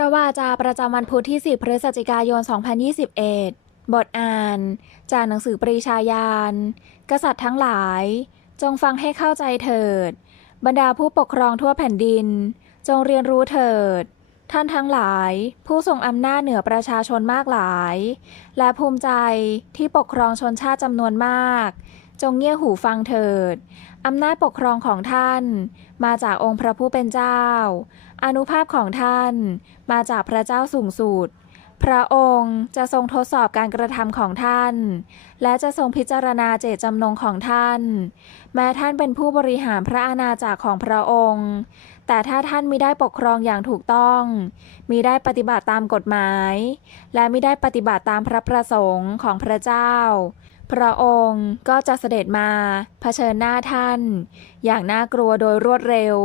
ระวาจาประจำวันพุธที่ 10 พฤศจิกายน 2021 บทอ่าน จากหนังสือปรีชาญาณ กษัตริย์ทั้งหลาย จงฟังให้เข้าใจเถิด บรรดาผู้ปกครองทั่วแผ่นดิน จงเรียนรู้เถิด ท่านทั้งหลาย ผู้ทรงอำนาจเหนือประชาชนมากหลาย และภูมิใจที่ปกครองชนชาติจำนวนมาก จงเงี่ยหูฟังเถิด อำนาจปกครองของท่าน มาจากองค์พระผู้เป็นเจ้า อนุภาพของท่าน มาจากพระเจ้าสูงสุด พระองค์จะทรงทดสอบการกระทำของท่าน และจะทรงพิจารณาเจตจำนงของท่าน แม้ท่านเป็นผู้บริหารพระอาณาจักรของพระองค์ แต่ถ้าท่านมิได้ปกครองอย่างถูกต้องมิได้ปฏิบัติตามกฎหมาย และมิได้ปฏิบัติตามพระประสงค์ของพระเจ้า พระองค์ก็จะเสด็จมาเผชิญหน้าท่าน อย่างน่ากลัวโดยรวดเร็ว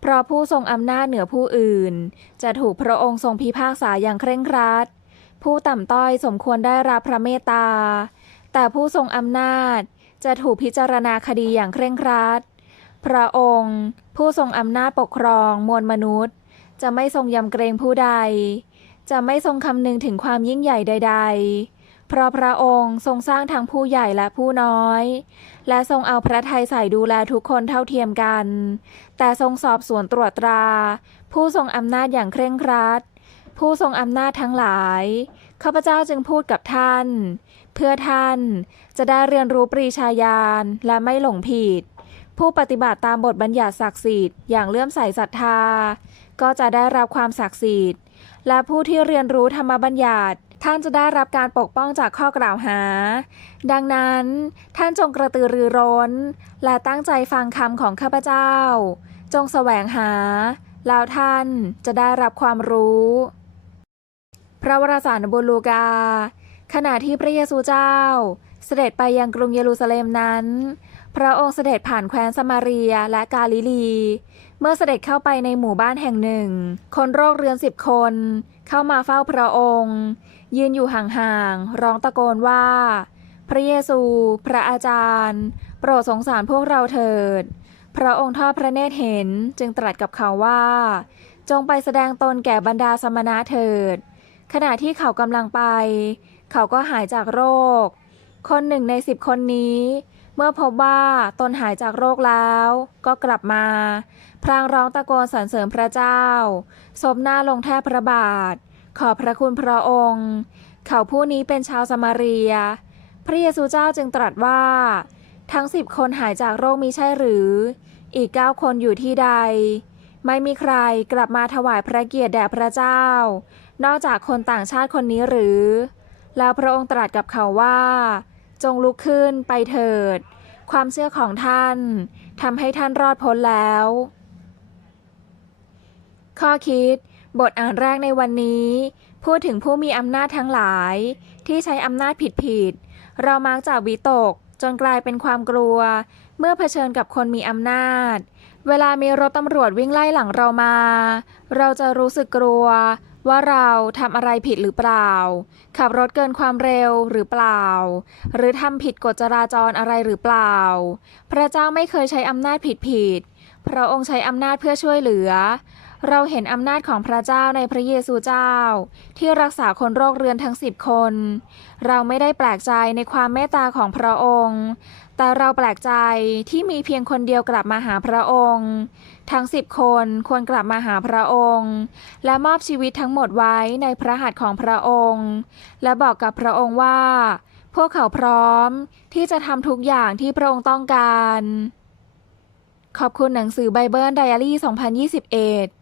เพราะผู้ทรงอำนาจเหนือผู้อื่น จะถูกพระองค์ทรงพิพากษาอย่างเคร่งครัด ผู้ต่ำต้อยสมควรได้รับพระเมตตา แต่ผู้ทรงอำนาจจะถูกพิจารณาคดีอย่างเคร่งครัด พระองค์ ผู้ทรงอำนาจปกครองมวลมนุษย์ จะไม่ทรงยำเกรงผู้ใด จะไม่ทรงคำนึงถึงความยิ่งใหญ่ใด ๆ เพราะพระองค์ทรงสร้างทั้งผู้ใหญ่และผู้น้อย และทรงเอาพระทัยใส่ดูแลทุกคนเท่าเทียมกัน แต่ทรงสอบสวนตรวจตรา ผู้ทรงอำนาจอย่างเคร่งครัด ผู้ทรงอำนาจทั้งหลายข้าพเจ้าจึงพูดกับท่าน เพื่อท่านจะได้เรียนรู้ปรีชาญาณและไม่หลงผิด ผู้ปฏิบัติตามบทบัญญัติศักดิ์สิทธิ์อย่างเลื่อมใสศรัทธา ก็จะได้รับความศักดิ์สิทธิ์และผู้ที่เรียนรู้ธรรมบัญญัติ ท่านจะได้รับการปกป้องจากข้อกล่าวหา ดังนั้น ท่านจงกระตือรือร้น และตั้งใจฟังคำของข้าพเจ้า จงแสวงหา แล้วท่านจะได้รับความรู้ พระวรสารบุลูกา ขณะที่พระเยซูเจ้า เสด็จไปยังกรุงเยรูซาเล็มนั้น พระองค์เสด็จผ่านแคว้นสมาเรียและกาลิลี เมื่อเสด็จเข้าไปในหมู่บ้านแห่งหนึ่ง คนโรคเรือนสิบคน เข้ามาเฝ้าพระองค์ ยืนอยู่ห่างๆ ร้องตะโกนว่า พระเยซู พระอาจารย์ โปรดสงสารพวกเราเถิด พระองค์ทอดพระเนตรเห็นจึงตรัสกับเขาว่า จงไปแสดงตนแก่บรรดาสมณะเถิด ขณะที่เขากำลังไป เขาก็หายจากโรค คนหนึ่งในสิบคนนี้ เมื่อพบว่าตนหายจากโรคแล้ว ก็กลับมา พลางร้องตะโกนสรรเสริญพระเจ้าซบหน้าลงแทบพระบาท ขอบพระคุณพระองค์ เขาผู้นี้เป็นชาวสมาเรีย พระเยซูเจ้าจึงตรัสว่า ทั้งสิบคนหายจากโรคมิใช่หรือ อีกเก้าคนอยู่ที่ใด ไม่มีใครกลับมาถวายพระเกียรติแด่พระเจ้า นอกจากคนต่างชาติคนนี้หรือแล้วพระองค์ตรัสกับเขาว่า จงลุกขึ้นไปเถิด ความเชื่อของท่านทำให้ท่านรอดพ้นแล้ว ข้อคิด บทอ่านแรกในวันนี้ พูดถึงผู้มีอำนาจทั้งหลาย ที่ใช้อำนาจผิดๆเรามักจะวิตกจนกลายเป็นความกลัว เมื่อเผชิญกับคนมีอำนาจ เวลามีรถตำรวจวิ่งไล่หลังเรามา เราจะรู้สึกกลัว ว่าเราทำอะไรผิดหรือเปล่า ขับรถเกินความเร็วหรือเปล่า หรือทำผิดกฎจราจรอะไรหรือเปล่า พระเจ้าไม่เคยใช้อำนาจผิดๆพระองค์ใช้อำนาจเพื่อช่วยเหลือ เราเห็นอำนาจของพระเจ้าในพระเยซูเจ้า ที่รักษาคนโรคเรื้อนทั้งสิบคน เราไม่ได้แปลกใจในความเมตตาของพระองค์ แต่เราแปลกใจที่มีเพียงคนเดียวกลับมาหาพระองค์ ทั้งสิบคนควรกลับมาหาพระองค์ และมอบชีวิตทั้งหมดไว้ในพระหัตถ์ของพระองค์ และบอกกับพระองค์ว่า พวกเขาพร้อมที่จะทำทุกอย่างที่พระองค์ต้องการ ขอบคุณหนังสือไบเบิลไดอารี่ 2021